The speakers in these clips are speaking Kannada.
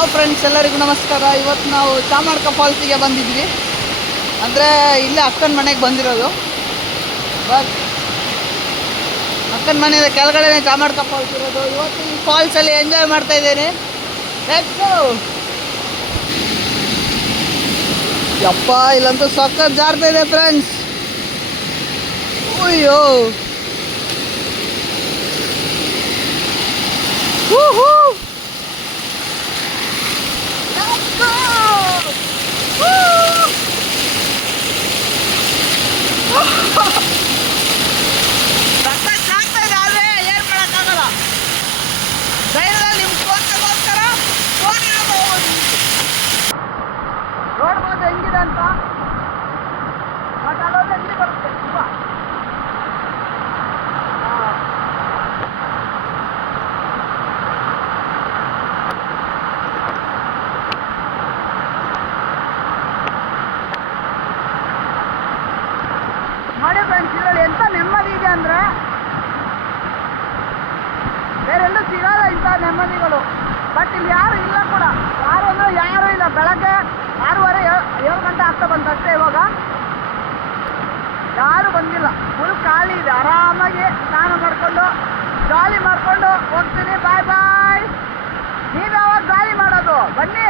ಹಲೋ ಫ್ರೆಂಡ್ಸ್, ಎಲ್ಲರಿಗೂ ನಮಸ್ಕಾರ. ಇವತ್ತು ನಾವು ಚಾಮಡ್ಕ ಫಾಲ್ಸಿಗೆ ಬಂದಿದ್ವಿ. ಅಂದರೆ ಇಲ್ಲೇ ಅಕ್ಕನ ಮನೆಗೆ ಬಂದಿರೋದು. ಬಟ್ ಅಕ್ಕನ ಮನೆಯ ಕೆಳಗಡೆನೇ ಚಾಮಡ್ಕ ಫಾಲ್ಸ್ ಇರೋದು. ಇವತ್ತು ಈ ಫಾಲ್ಸಲ್ಲಿ ಎಂಜಾಯ್ ಮಾಡ್ತಾ ಇದ್ದೇನೆ. ಯಪ್ಪ, ಇಲ್ಲಂತೂ ಸಖತ್ ಜಾರ್ತಾ ಇದೆ ಫ್ರೆಂಡ್ಸ್. ಅಯ್ಯೋ, ನೋಡ್ಬೋದು ಹೆಂಗಿದೆ ಅಂತ. ಬಟ್ ಅದೊಂದು ಎಲ್ಲಿ ಬರುತ್ತೆ ತುಂಬ. ನೋಡಿ ಫ್ರೆಂಡ್ಸ್, ಇದರಲ್ಲಿ ಎಂಥ ನೆಮ್ಮದಿ ಇದೆ ಅಂದರೆ ಬೇರೆಲ್ಲೂ ಸಿಗಲ್ಲ ಇಂಥ ನೆಮ್ಮದಿಗಳು. ಬಟ್ ಇಲ್ಲಿ ಯಾರು ಇಲ್ಲ ಕೂಡ. ಯಾರು ಅಂದರೆ ಯಾರೂ ಇಲ್ಲ. ಬೆಳಗ್ಗೆ 6:30 7 ಗಂಟೆ ಆಗ್ತಾ ಬಂತಷ್ಟೇ. ಇವಾಗ ಯಾರು ಬಂದಿಲ್ಲ. ಫುಲ್ ಖಾಲಿ ಇದೆ. ಆರಾಮಾಗಿ ಸ್ನಾನ ಮಾಡಿಕೊಂಡು ಜಾಲಿ ಮಾಡಿಕೊಂಡು ಹೋಗ್ತೀನಿ. ಬಾಯ್ ಬಾಯ್. ನೀವು ಯಾವಾಗ ಜಾಲಿ ಮಾಡೋದು? ಬನ್ನಿ.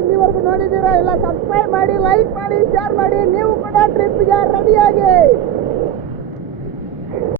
ಇಲ್ಲಿವರೆಗೂ ನೋಡಿದ್ದೀರಾ ಇಲ್ಲ? ಸಬ್ಸ್ಕ್ರೈಬ್ ಮಾಡಿ, ಲೈಕ್ ಮಾಡಿ, ಶೇರ್ ಮಾಡಿ. ನೀವು ಕೂಡ ಟ್ರಿಪ್ಗೆ ರೆಡಿಯಾಗಿ.